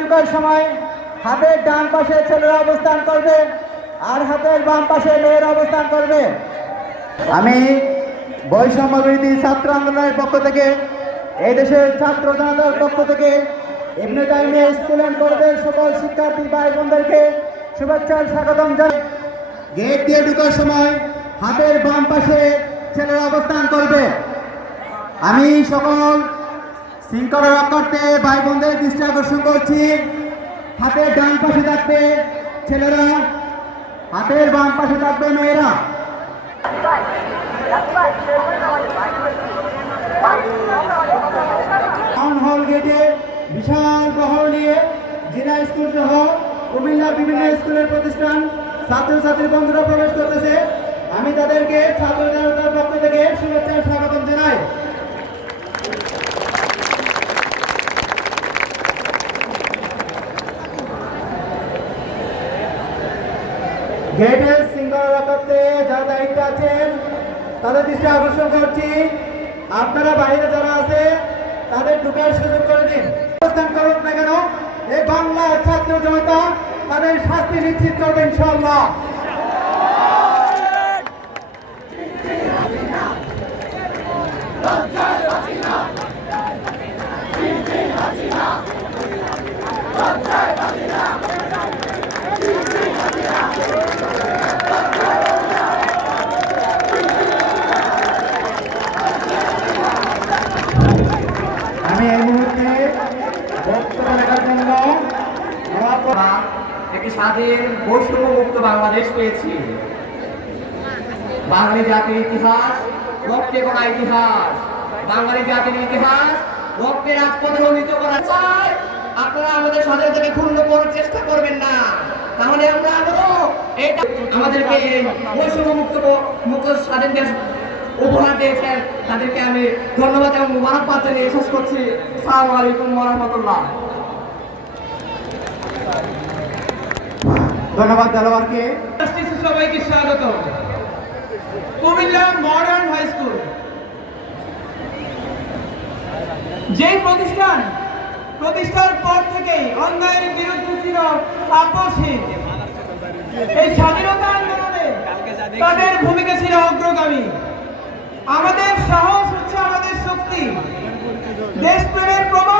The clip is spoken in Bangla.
ঢুকার সময় হাতের ডান পাশে ছেলেরা অবস্থান করবে আর হাতের বাম পাশে মেয়েরা অবস্থান করবে। আমি বৈষম্য বিরোধী ছাত্র আন্দোলনের পক্ষ থেকে, এই দেশের ছাত্র জনতার পক্ষ থেকে এমনি টাইমে অ্যান্ড কলেজের সকল শিক্ষার্থী ভাই বোনদেরকে শুভেচ্ছার স্বাগতম জানাই। গেট দিয়ে ঢুকার সময় হাতের বাম পাশে ছেলেরা অবস্থান করবে। আমি সকল শৃঙ্খলা রক্ষার্থে ভাই বোনদের দৃষ্টি আকর্ষণ করছি। হাতের ডান পাশে থাকবে ছেলেরা, হাতের বাম পাশে থাকবে মেয়েরা। টাউন হল গেটে বিশাল বহর নিয়ে জেলা স্কুল সহ কুমিল্লার বিভিন্ন স্কুলের প্রতিষ্ঠান ছাত্রছাত্রী বন্ধুরা প্রবেশ করতেছে। আমি তাদেরকে ছাত্র জনতার পক্ষ থেকে শুভেচ্ছা স্বাগতম জানাই গেটের শৃঙ্খলা রক্ষার্থে যারা দায়িত্ব আছেন, তাদের দৃষ্টি আকর্ষণ করছি। আপনারা বাইরে যারা আছে, তাদের ঢুকার সুযোগ করে দিন। অবস্থান করুন না কেন, এই বাংলার ছাত্র জনতা তাদের শাস্তি নিশ্চিত করবেন ইনশাল্লাহ আমি এই মুহূর্তে বক্তব্য রাখার জন্য আমার আমরা একটি স্বাধীন বৈষম্য মুক্ত বাংলাদেশ পেয়েছি। বাঙালি জাতির ইতিহাস, রক্তে করা ইতিহাস। বাঙালি জাতির ইতিহাস, রক্তে রাজপথে উন্নীত করা চাই আপনারা আমাদের স্বাধীনতাকে ক্ষুণ্ণ করার চেষ্টা করবেন না। তাহলে আমরা আবারও এটা আমাদেরকে বৈষম্য মুক্ত স্বাধীন দেশ উপহার দিয়েছেন। তাদেরকে আমি ধন্যবাদ এবং মুবারকবাদ জানিয়ে শেষ করছি। আসসালামু আলাইকুম ওয়া ধন্যবাদ দেলোয়ারকে। সবাইকে স্বাগত কুমিল্লা মডার্ন হাই স্কুল। যে প্রতিষ্ঠান, প্রতিষ্ঠার পর থেকে অন্যায়ের বিরুদ্ধে ছিল আপসহীন এই স্বাধীনতা আন্দোলনে তাদের ভূমিকা ছিল অগ্রগামী। আমাদের সাহস হচ্ছে আমাদের শক্তি। দেশপ্রেমের প্রমাণ